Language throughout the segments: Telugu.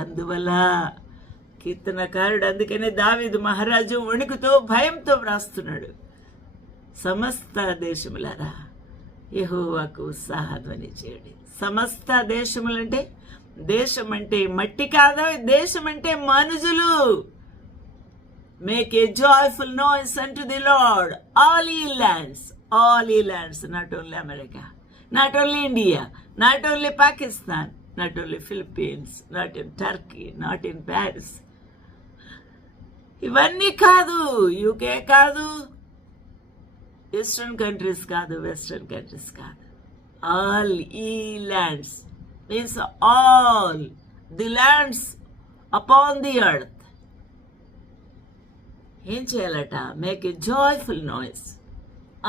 అందువల్ల కీర్తనకారుడు, అందుకనే దావీదు మహారాజు వణుకుతో భయంతో వ్రాస్తున్నాడు, సమస్త దేశములారా యెహోవాకు ఉత్సాహధ్వని చేయండి. సమస్త దేశములంటే దేశం అంటే మట్టి కాదు, దేశం అంటే మనుషులు. Make a joyful noise unto the Lord, all ye lands, not only America, not only India, not only Pakistan, not only Philippines, not in Turkey, not in Paris. ఇవన్నీ కాదు, యూకే కాదు, ఈస్టర్న్ కంట్రీస్ కాదు, వెస్టర్న్ కంట్రీస్ కాదు. ఆల్ ఈ lands means all the lands upon the earth. ఏం చేయాలట? Make a joyful noise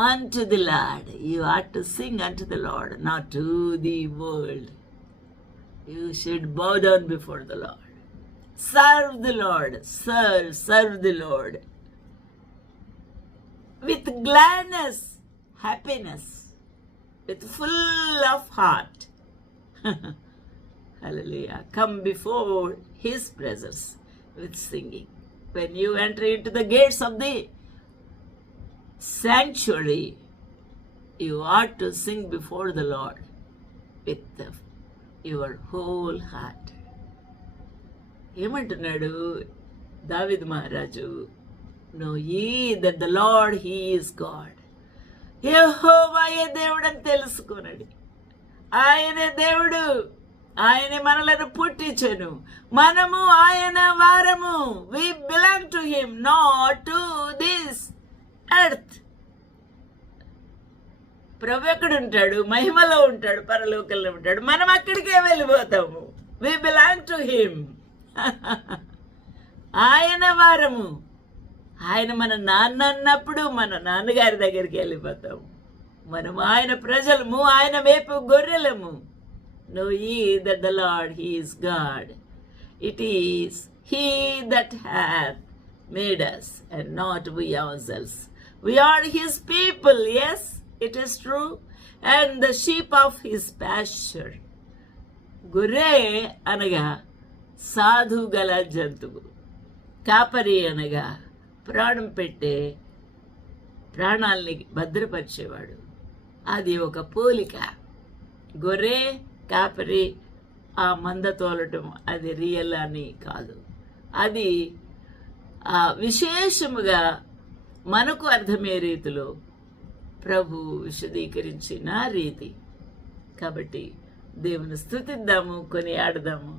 unto the Lord. You ought to sing unto the Lord, not to the world. You should bow down before the Lord. Serve the Lord. Serve the Lord. With gladness, happiness, with full of heart. Hallelujah. Come before His presence with singing. When you enter into the gates of the sanctuary, you ought to sing before the Lord with your whole heart. ఏమంటున్నాడు దావీదు మహారాజు? Know ye that the Lord He is God. యెహోవాయే దేవుడు అని తెలుసుకున్నాడు. ఆయనే దేవుడు, ఆయనే మనలను పుట్టించెను, మనము ఆయన వారము. We belong to Him, not to this earth. ప్రభు ఎక్కడ ఉంటాడు? మహిమలో ఉంటాడు, పరలోకంలో ఉంటాడు. మనం అక్కడికే వెళ్ళిపోతాము. We belong to him. ఆయన వారము. ఆయన మన నాన్న అన్నప్పుడు మన నాన్నగారి దగ్గరికి వెళ్ళిపోతాము. మనము ఆయన ప్రజలము, ఆయన వైపు గొర్రెలము. నో యీ that the lord he is God. It is he that hath made us and not we ourselves. We are His people, yes, it is true, and the sheep of His pasture. గొర్రె అనగా సాధు గల జంతువు, కాపరి అనగా ప్రాణం పెట్టే, ప్రాణాల్ని భద్రపరిచేవాడు. అది ఒక పోలిక. గొర్రె, కాపరి, ఆ మంద తోలటం అది రియల్ అని కాదు. అది విశేషముగా మనకు అర్థమయ్యే రీతిలో ప్రభు విశదీకరించిన రీతి. కాబట్టి దేవుని స్తుతిద్దాము, కొనియాడదాము.